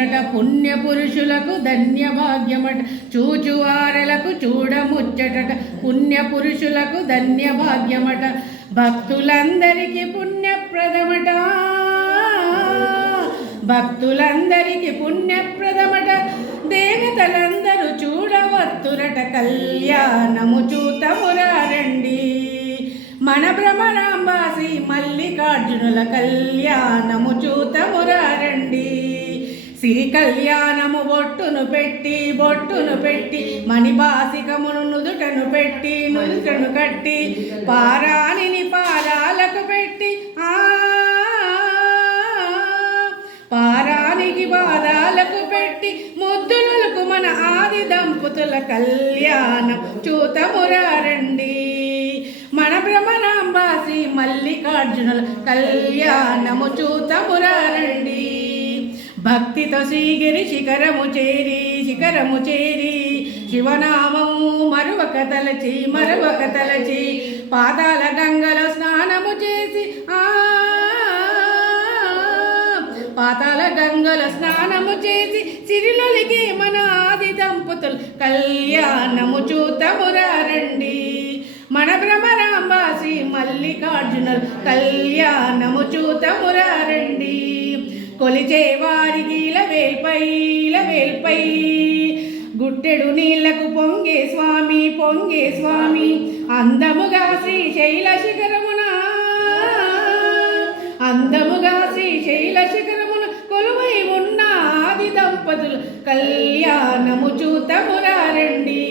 పుణ్య పురుషులకు ధన్యభాగ్యమట. చూచువారలకు చూడముచ్చటట పుణ్య పురుషులకు ధన్యభాగ్యమట. భక్తులందరికీ పుణ్యప్రదమట. భక్తులందరికీ పుణ్యప్రదమట. దేవతలందరూ చూడవత్తురట. కళ్యాణము చూతమురారండి మన భ్రమరాంబాసి మల్లికార్జునుల కళ్యాణము చూతమురారండి సిరి కళ్యాణము బొట్టును పెట్టి బొట్టును పెట్టి మణిబాసికమును నుదుటను పెట్టి నుదుటను కట్టి పారాణిని పాదాలకు పెట్టి ఆ పారానికి పాదాలకు పెట్టి ముద్దులకు మన ఆది దంపతుల కళ్యాణం చూతమురారండి మన భ్రమణాంబాసి మల్లికార్జునుల కళ్యాణము చూతమురారండి భక్తితో శ్రీగిరి శిఖరము చేరి శిఖరము చేరి శివనామము మరొక తలచి మరొక తలచి పాదాల గంగలో స్నానము చేసి ఆ పాతాల గంగల స్నానము చేసి సిరిలొలికి మన ఆది దంపతులు కళ్యాణము చూతమురారండి మన భ్రమరాంబాసి మల్లికార్జునులు కళ్యాణము చూతమురారండి కొలిచే గీల వేల్పై వేల్పై. గుట్టెడు నీళ్ళకు పొంగే స్వామి పొంగే స్వామి. అందముగా శ్రీశైల శిఖరమున. అందముగా శ్రీశైల శిఖరమున కొలువై ఉన్న ఆది దంపతులు కళ్యాణము చూతమురారండి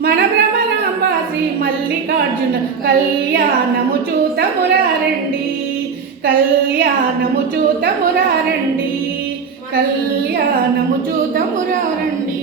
మన భ్రమరాంబాసి మల్లికార్జున కళ్యాణము చూతమురారండి కళ్యాణము చూతమురారండి కళ్యాణము చూతమురారండి